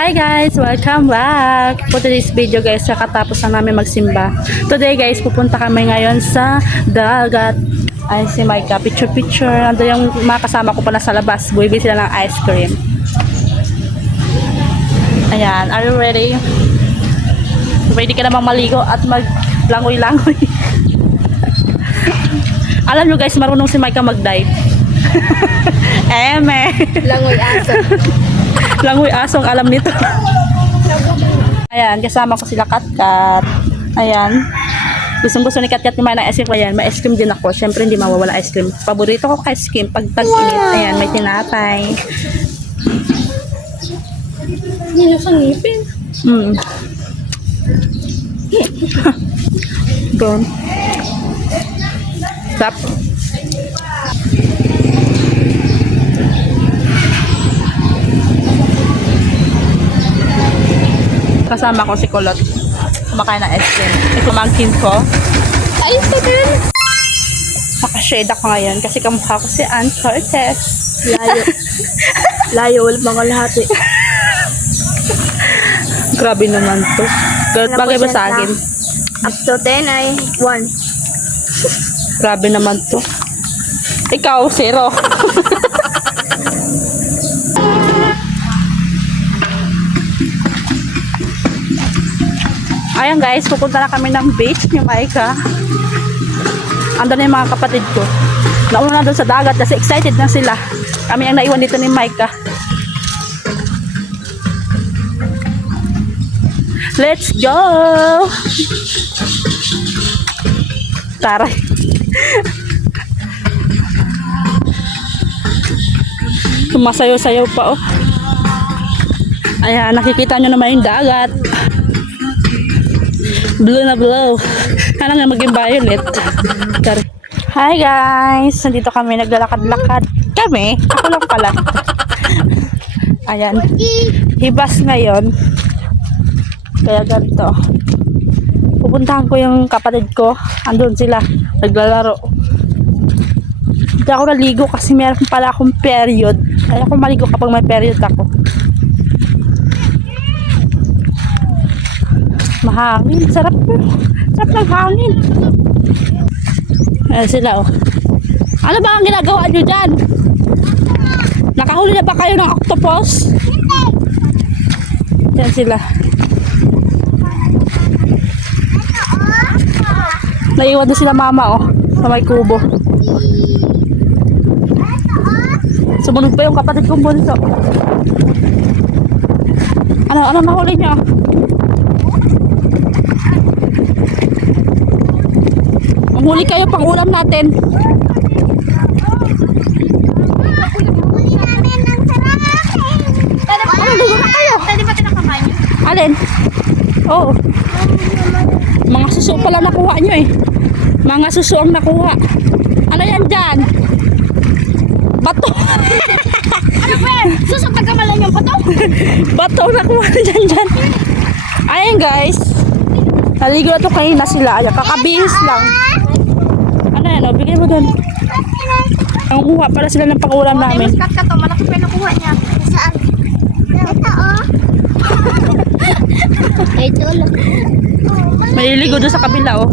Hi guys! Welcome back! For today's video guys, kakatapos na namin magsimba. Today guys, pupunta kami ngayon sa dagat. Ay si Micah, picture. Ando yung mga kasama ko pala sa labas. Buibili sila ng ice cream. Ayan, are you ready? Ready ka namang maligo at maglangoy-langoy. Alam nyo guys, marunong si Micah mag-dive. Eme! Langoy aso. Langoy asong alam nito. Ayan, kasama ko sila Katkat. Ayan. Gusto ni Katkat kumain ng ice cream. Ayan, may ice cream din ako. Syempre hindi mawawala ice cream. Paborito ko ice cream pag tag-init. Ayan, may tinapay. Hindi sa ngipin. Doon. Tap. Kasama ko si Kulot. Kumakain ng ice cream. Kumangkin ko. Ay, sabihin. Nakashade ako ngayon kasi kamukha ko si Ann Cortez. Layo. Layo, ulit mga lahat eh. Grabe naman to. Pero bagay ba sa akin? Up to 10 ay 1. Grabe naman to. Ikaw, 0. Ayan guys, pupunta na kami ng beach ni Micah. Ando na yung mga kapatid ko. Nauna na doon sa dagat kasi excited na sila. Kami ang naiwan dito ni Micah. Let's go! Taray. Sumasayaw-sayaw pa oh. Ayan, nakikita nyo naman yung dagat. Blue na blue. Kaya nga maging violet. Hi guys! Nandito kami, naglalakad-lakad. Kami? Ako lang pala. Ayan. Hibas ngayon. Kaya ganito. Pupuntahan ko yung kapatid ko. Andun sila. Naglalaro. Hindi ako naligo kasi meron pala akong period. Kaya ako maligo kapag may period ako. Mahangin. Sarap po. Sarap ng hangin. Ayan sila oh. Ano ba ang ginagawa nyo dyan? Nakahuli na ba kayo ng octopus? Ayan sila. Naiwan din sila mama oh. Sa may kubo. Sumunod pa yung kapatid kong bunso. Ano nahuli nyo? Manghuli kayo pang ulam natin. Ano lugo na kayo? Pwede ba tinakakain niyo? Alin? Oo. Mga suso pala nakuha nyo eh. Mga suso ang nakuha. Ano yan dyan? Bato. Ano ba? Susok nagkamalan yung bato? Bato nakuha na dyan. Ayan guys. Naligo na to kayo na sila. Ayan, kakabihis lang. Ano yan o? Bigay mo dun. Nanguha pala sila ng pangulam namin. Mas kat to, malaki pa yung nakuha niya. Saan? Ito oh. Ito lang. Maliligo doon sa kabila oh.